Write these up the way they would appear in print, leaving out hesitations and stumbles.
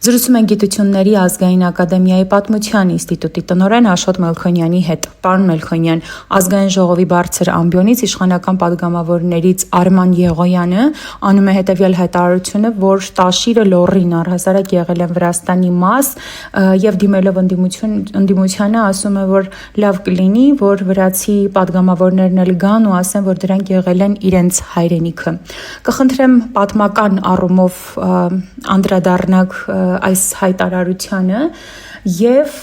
Զրուցում են Գիտությունների ազգային ակադեմիայի պատմության ինստիտուտի տնօրեն Աշոտ Մելքոնյանի հետ։ Պարոն Մելքոնյան, ազգային ժողովի բարձր ամբիոնից իշխանական падգամավորներից Արման Եղոյանը անում է հետևյալ հայտարարությունը, որ Տաշիրը Լոռին առհասարակ եղել են Վրաստանի մաս եւ դիմելով ընդդիմությանը ասում է, որ լավ կլինի, որ վրացի падգամավորներն էլ գան ու ասեն, որ դրանք եղել են իրենց հայրենիքը։ Կխնդրեմ պատմական առումով անդրադառնաք այս հայտարարությանը եւ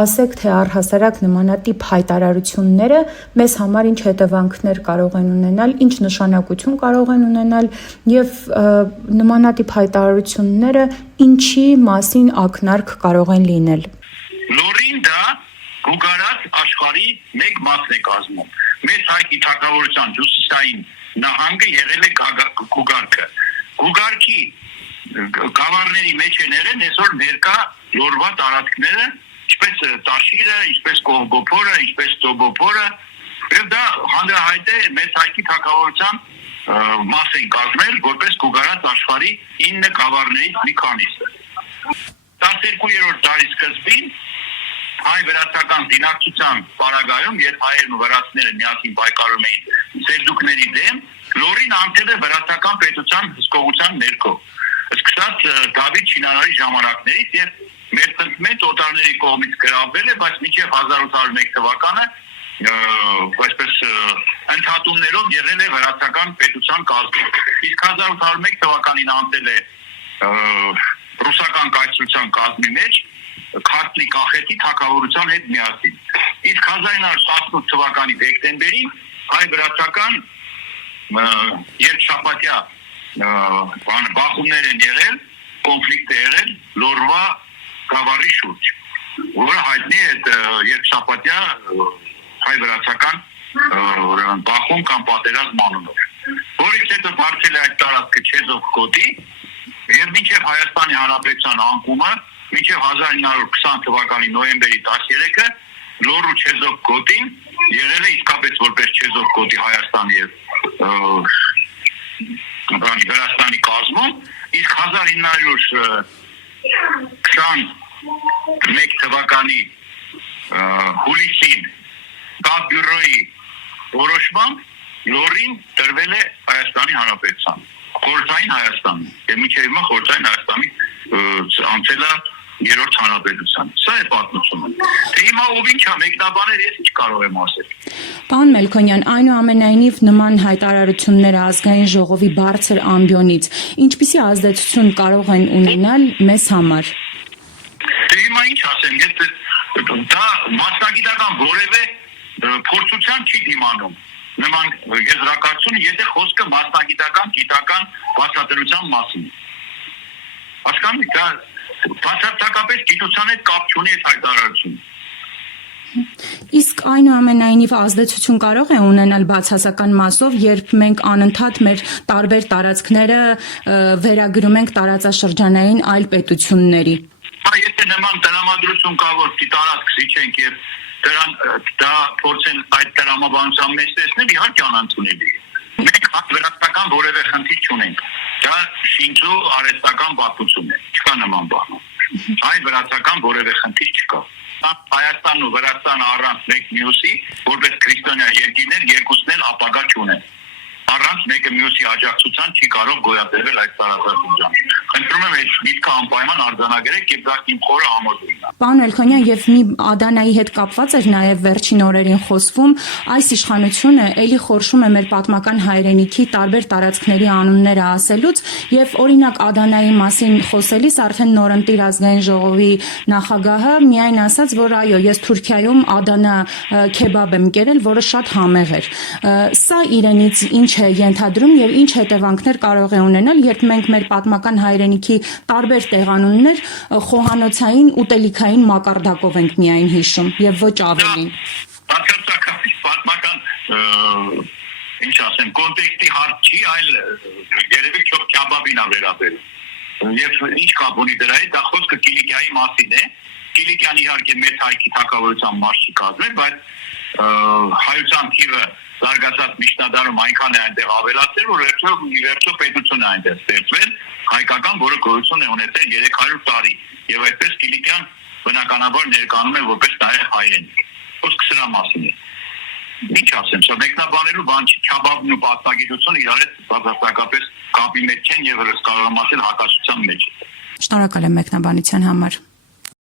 ասեք, թե առհասարակ նմանատիպ հայտարարությունները մեզ համար ինչ հետևանքներ կարող են ունենալ, ինչ նշանակություն կարող են ունենալ եւ նմանատիպ հայտարարությունները ինչի մասին ակնարկ կարող են լինել։ Լոռին դա գուգարած աշխարհի մեկ մասն է կազմում։ Մեծ հայկի թագավորության հյուսիսային նահանգը եղել է գուգարքը։ Գուգարքի գավառների մեջ են եղել այսօր ներկա լորվա տարածքները, ինչպես Տաշիրը, ինչպես Կողբոփորը, ինչպես Տոբոփորը, եւ դա հանրահայտ է մեծ հայկի թագավորության մաս են կազմել, որպես գուգարած աշխարհի 9 գավառներից մի քանիսը։ 12-րդ դարի սկզբին հայ-վրացական զինակցության պարագայում, երբ հայերն ու վրացիները միասին պայքարում էին սելջուկների դեմ, Լոռին անցել է վրացական պետության հսկողության ներքո։ Սկսած Դավիթ Շինարարի ժամանակներից եւ մեր օտարների կողմից գրավել է, բայց մինչեւ 1801 թվականը այսպես ընդհատումներով եղել է վրացական պետության կազմում։ Իսկ 1801 թվականին անցել է ռուսական կայսրության կազմի մեջ Քարտլի Կախետի թագավորության հետ միասին։ Իսկ 1918 թվականի դեկտեմբերին հայ-վրացական երկշաբաթյա բախումներ են եղել, կոնֆլիկտ է եղել Լորվա գավառի շուրջ, որը հայտնի է երկշաբաթյա հայ-վրացական բախում կամ պատերազմ անունով, որից հետո դարձել է այդ տարածքը Չեզոք գոտի եւ մինչեւ Հայաստանի Հանրապետության անկումը, մինչեւ 1920 թվականի նոյեմբերի 13-ը Լոռու Չեզոք գոտին եղել է իսկապես որպես Չեզոք գոտի Հայաստանի եւ Վրաստանի կազմում, իսկ 1921 թվականի հուլիսին Բաբյուրոյի որոշմամբ Լոռին տրվել է Հայաստանի Հանրապետության, խորհրդային Հայաստանի, եւ մինչեւ հիմա խորհրդային Հայաստանի անցել է երրորդ հանրապետության։ Սա է պատմությունը։ Թե հիմա ով ինչ է մեկնաբանել, ես ինչ կարող եմ ասել։ Պարոն Մելքոնյան, այնուամենայնիվ նման հայտարարությունները ազգային ժողովի բարձր ամբիոնից ինչպիսի ազդեցություն կարող են ունենալ մեզ համար։ Թե հիմա ինչ ասեմ, դա մասնագիտական որևէ փորձության չի դիմանում։ Նման եզրակացությունը, եթե խոսքը մասնագիտական, գիտական բացատրության մասին։ Հասկանու՞մ եք, դա բացարձակապես գիտության հետ կապ չունի այդ հայտարարությունը։ Իսկ այնուամենայնիվ ազդեցություն կարող է ունենալ բացասական մասով, երբ մենք անընդհատ մեր տարբեր տարածքները վերագրում ենք տարածաշրջանային այլ պետությունների։ Եթե նման տրամադրություն կա, որ տարածք զիջենք եւ դա փորձեն այդ տրամաբանության մեջ տեսնել, իհարկե անընդունելի է։ Մենք վրացական որևէ խնդիր չունենք։ Դա շինչու արհեստական պատմություն է, չկա նման բան։ Հայ-վրացական որևէ խնդիր չկա։ Հայաստանն ու Վրաստանը առանց մեկ մյուսի, որպես քրիստոնյա երկիրներ, երկուսն էլ ապագա չունեն։ Առանց մեկը մյուսի աջակցության չի կարող գոյատևել այդ տարածաշրջանը։ Խնդրում եմ այդ միտքը անպայման արձանագրեք եւ դա իմ խորը համոզումն է։ Պարոն Մելքոնյան, եւ մի Ադանայի հետ կապված էր նաեւ վերջին օրերին խոսվում, այս իշխանությունը ելի խորշում է մեր պատմական հայրենիքի տարբեր տարածքների անունները ասելուց եւ օրինակ Ադանայի մասին խոսելիս արդեն նորընտիր ազգային ժողովի նախագահը միայն ասաց, որ այո, ես Թուրքիայում Ադանա քեբաբ եմ կերել, որը շատ համեղ էր։ Սա իրենից ինչ է ենթադրում եւ ինչ հետևանքներ կարող է ունենալ, երբ մենք մեր պատմական հայրենիքի տարբեր տեղանուններ խոհանոցային ուտելիքային մակարդակով ենք միայն հիշում եւ ոչ ավելին։ Բացարձակապես պատմական ինչ ասեմ, կոնտեքստի հարց չի, այլ երևի քեբաբին է վերաբերում։ Եվ ինչ կապ ունի դրա հետ, դա խոսքը Կիլիկիայի մասին է։ Կիլիկիան իհարկե մեծ հայքի թագավորության մաս չի կազմել, բայց հայության թիվը զարգացած միջնադարում այնքան է այնտեղ ավելացել, որ վերջո պետություն է այնտեղ ստեղծվել, հայկական քաղաքական, որը գոյություն է ունեցել 300 տարի, եւ այդպես Կիլիկյան բնականաբար ներկայանում է որպես նաև հայրենիք։ Խոսքը սրա մասին է։ Ինչ ասեմ, սա մեկնաբանելու բան չի, քյաբաբն ու պատմագիտությունը իրար հետ բացարձակապես կապի մեջ չեն եւ հրս կարող եմ ասել հակասության մեջ։ Շնորհակալ եմ մեկնաբանության համար։